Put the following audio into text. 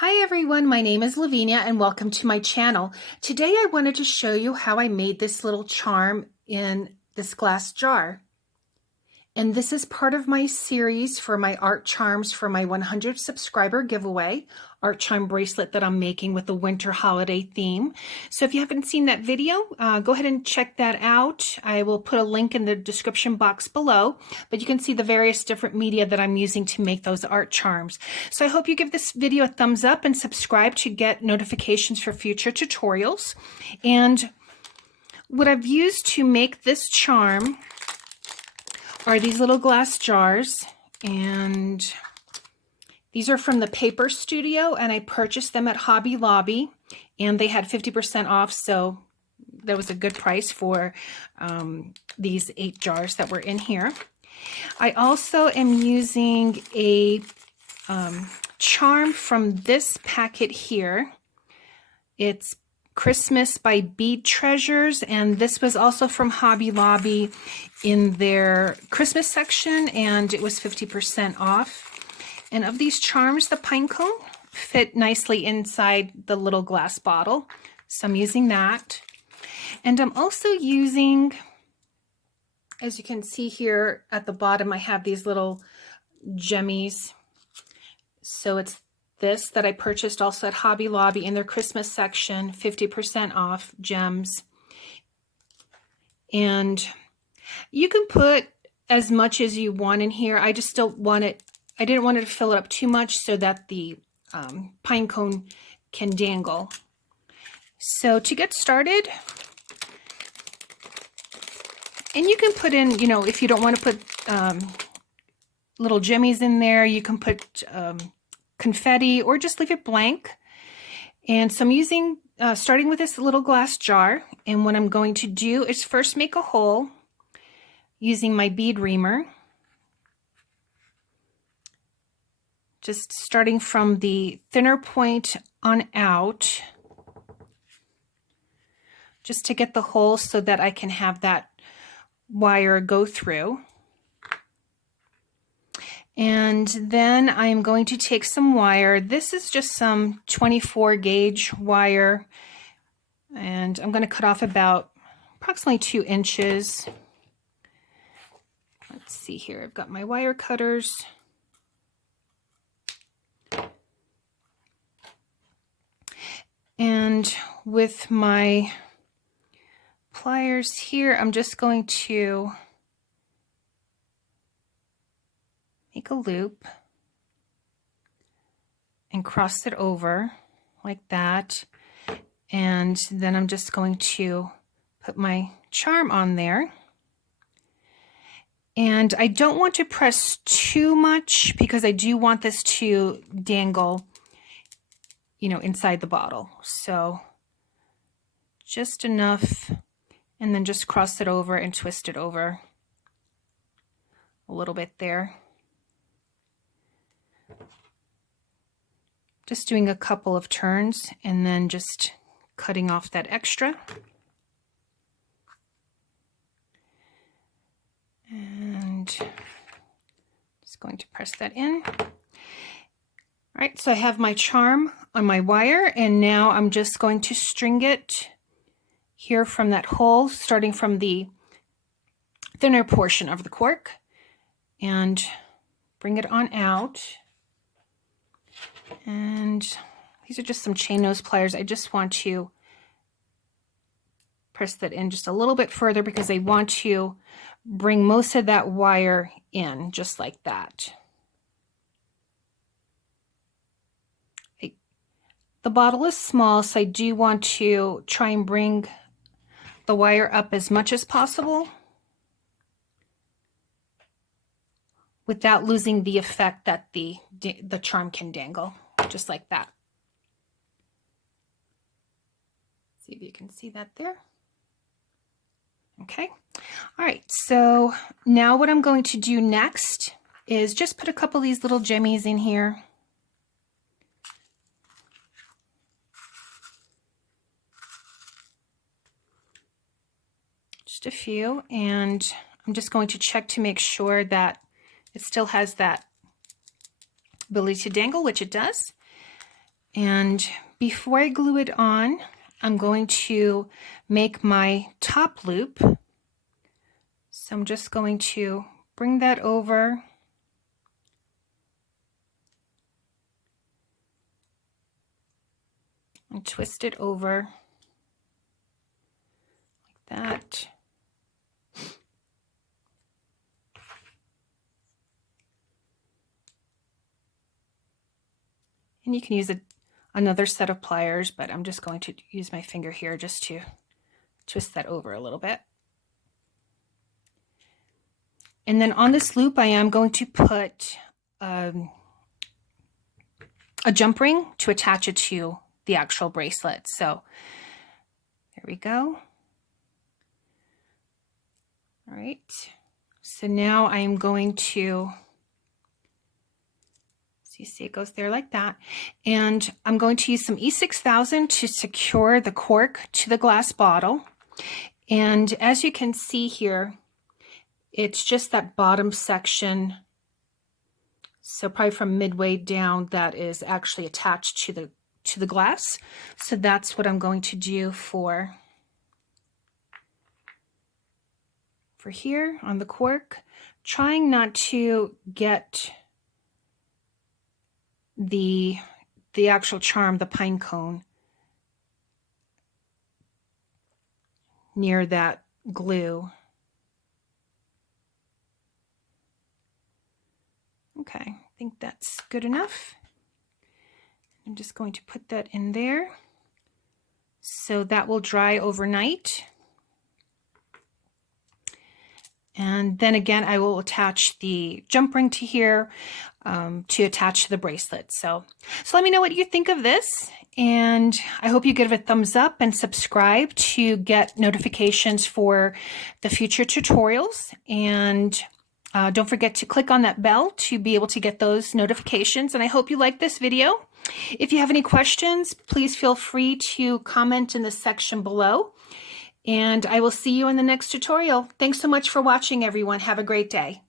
Hi everyone, my name is Lavinia and welcome to my channel. Today I wanted to show you how I made this little charm in this glass jar. And this is part of my series for my art charms for my 100 subscriber giveaway, art charm bracelet that I'm making with the winter holiday theme. So if you haven't seen that video, go ahead and check that out. I will put a link in the description box below, but you can see the various different media that I'm using to make those art charms. So I hope you give this video a thumbs up and subscribe to get notifications for future tutorials. And what I've used to make this charm are these little glass jars, and these are from the Paper Studio, and I purchased them at Hobby Lobby, and they had 50% off, so that was a good price for these 8 jars that were in here. I also am using a charm from this packet here. It's Christmas by Bead Treasures, and this was also from Hobby Lobby in their Christmas section, and it was 50% off. And of these charms, the pine cone fit nicely inside the little glass bottle, so I'm using that. And I'm also using, as you can see here at the bottom, I have these little gemmies. So it's this that I purchased also at Hobby Lobby in their Christmas section, 50% off gems. And you can put as much as you want in here. I just don't want it, I didn't want it to fill it up too much so that the pine cone can dangle. So to get started, and you can put in, you know, if you don't want to put little jimmies in there, you can put confetti or just leave it blank. And so I'm using, starting with this little glass jar, and what I'm going to do is first make a hole using my bead reamer. Just starting from the thinner point on out, just to get the hole so that I can have that wire go through. And then I'm going to take some wire. This is just some 24 gauge wire, and I'm going to cut off about approximately 2 inches. Let's see here, I've got my wire cutters. And with my pliers here, I'm just going to make a loop and cross it over like that. And then I'm just going to put my charm on there. And I don't want to press too much because I do want this to dangle, you know, inside the bottle. So just enough, and then just cross it over and twist it over a little bit there. Just doing a couple of turns and then just cutting off that extra. And just going to press that in. All right, so I have my charm on my wire, and now I'm just going to string it here from that hole, starting from the thinner portion of the cork, and bring it on out. And these are just some chain nose pliers. I just want to press that in just a little bit further because I want to bring most of that wire in, just like that. The bottle is small, so I do want to try and bring the wire up as much as possible without losing the effect that the charm can dangle, just like that. See if you can see that there. Okay. All right, so now what I'm going to do next is just put a couple of these little jimmies in here. Just a few, and I'm just going to check to make sure that it still has that ability to dangle, which it does. And before I glue it on, I'm going to make my top loop. So I'm just going to bring that over and twist it over like that. And you can use another set of pliers, but I'm just going to use my finger here just to twist that over a little bit. And then on this loop, I am going to put a jump ring to attach it to the actual bracelet. So there we go. All right. So now I am going to, so you see it goes there like that. And I'm going to use some E6000 to secure the cork to the glass bottle. And as you can see here, it's just that bottom section, so probably from midway down, that is actually attached to the glass. So that's what I'm going to do for here on the cork, trying not to get the actual charm, the pine cone, near that glue. Okay, I think that's good enough. I'm just going to put that in there. So that will dry overnight. And then again, I will attach the jump ring to here to attach to the bracelet. So let me know what you think of this. And I hope you give it a thumbs up and subscribe to get notifications for the future tutorials. And don't forget to click on that bell to be able to get those notifications. And I hope you like this video. If you have any questions, please feel free to comment in the section below. And I will see you in the next tutorial. Thanks so much for watching, everyone. Have a great day.